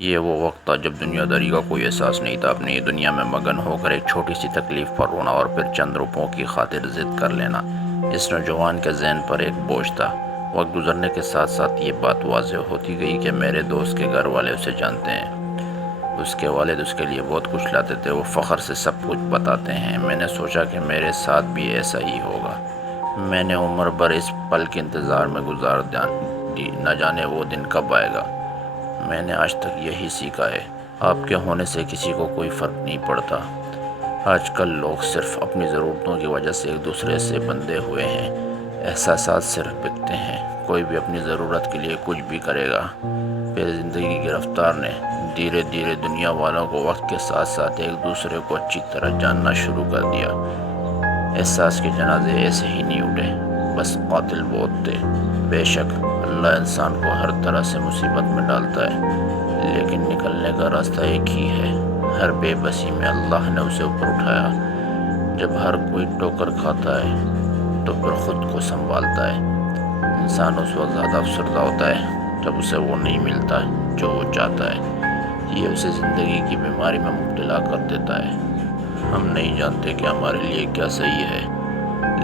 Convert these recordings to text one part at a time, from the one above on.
یہ وہ وقت تھا جب دنیا داری کا کوئی احساس نہیں تھا، اپنی دنیا میں مگن ہو کر ایک چھوٹی سی تکلیف پر رونا اور پھر چند روپوں کی خاطر ضد کر لینا اس نوجوان کے ذہن پر ایک بوجھ تھا۔ وقت گزرنے کے ساتھ ساتھ یہ بات واضح ہوتی گئی کہ میرے دوست کے گھر والے اسے جانتے ہیں، اس کے والد اس کے لیے بہت کچھ لاتے تھے، وہ فخر سے سب کچھ بتاتے ہیں۔ میں نے سوچا کہ میرے ساتھ بھی ایسا ہی ہوگا۔ میں نے عمر بھر اس پل کے انتظار میں گزار دی، نہ جانے وہ دن کب آئے گا۔ میں نے آج تک یہی سیکھا ہے، آپ کے ہونے سے کسی کو کوئی فرق نہیں پڑتا۔ آج کل لوگ صرف اپنی ضرورتوں کی وجہ سے ایک دوسرے سے بندھے ہوئے ہیں، احساسات صرف بکتے ہیں۔ کوئی بھی اپنی ضرورت کے لیے کچھ بھی کرے گا۔ پھر زندگی کی رفتار نے دھیرے دھیرے دنیا والوں کو وقت کے ساتھ ساتھ ایک دوسرے کو اچھی طرح جاننا شروع کر دیا۔ احساس کے جنازے ایسے ہی نہیں اٹھے، بس قاتل بہت تھے۔ بے شک اللہ انسان کو ہر طرح سے مصیبت میں ڈالتا ہے، لیکن نکلنے کا راستہ ایک ہی ہے۔ ہر بے بسی میں اللہ نے اسے اوپر اٹھایا۔ جب ہر کوئی ٹوکر کھاتا ہے تو پھر خود کو سنبھالتا ہے۔ انسان اس وقت زیادہ افسردہ ہوتا ہے جب اسے وہ نہیں ملتا جو وہ چاہتا ہے۔ یہ اسے زندگی کی بیماری میں مبتلا کر دیتا ہے۔ ہم نہیں جانتے کہ ہمارے لیے کیا صحیح ہے،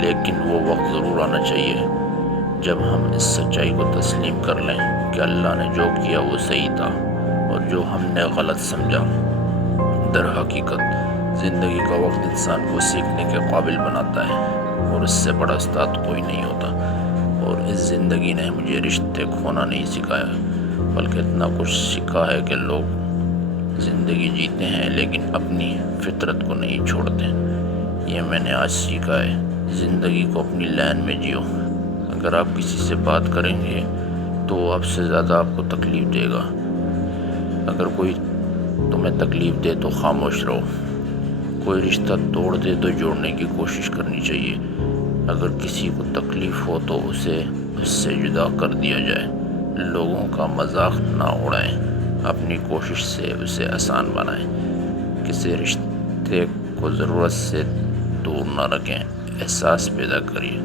لیکن وہ وقت ضرور آنا چاہیے جب ہم اس سچائی کو تسلیم کر لیں کہ اللہ نے جو کیا وہ صحیح تھا اور جو ہم نے غلط سمجھا۔ در حقیقت زندگی کا وقت انسان کو سیکھنے کے قابل بناتا ہے، اور اس سے بڑا استاد کوئی نہیں ہوتا۔ اور اس زندگی نے مجھے رشتے کھونا نہیں سکھایا، بلکہ اتنا کچھ سکھا ہے کہ لوگ زندگی جیتے ہیں لیکن اپنی فطرت کو نہیں چھوڑتے۔ یہ میں نے آج سیکھا ہے، زندگی کو اپنی لین میں جیو۔ اگر آپ کسی سے بات کریں گے تو وہ آپ سے زیادہ آپ کو تکلیف دے گا۔ اگر کوئی تمہیں تکلیف دے تو خاموش رہو۔ کوئی رشتہ توڑ دے تو جوڑنے کی کوشش کرنی چاہیے۔ اگر کسی کو تکلیف ہو تو اسے اس سے جدا کر دیا جائے۔ لوگوں کا مذاق نہ اڑائیں، اپنی کوشش سے اسے آسان بنائیں۔ کسی رشتے کو ضرورت سے دور نہ رکھیں، احساس پیدا کریے۔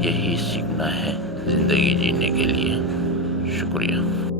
یہی سیکھنا ہے زندگی جینے کے لیے۔ شکریہ۔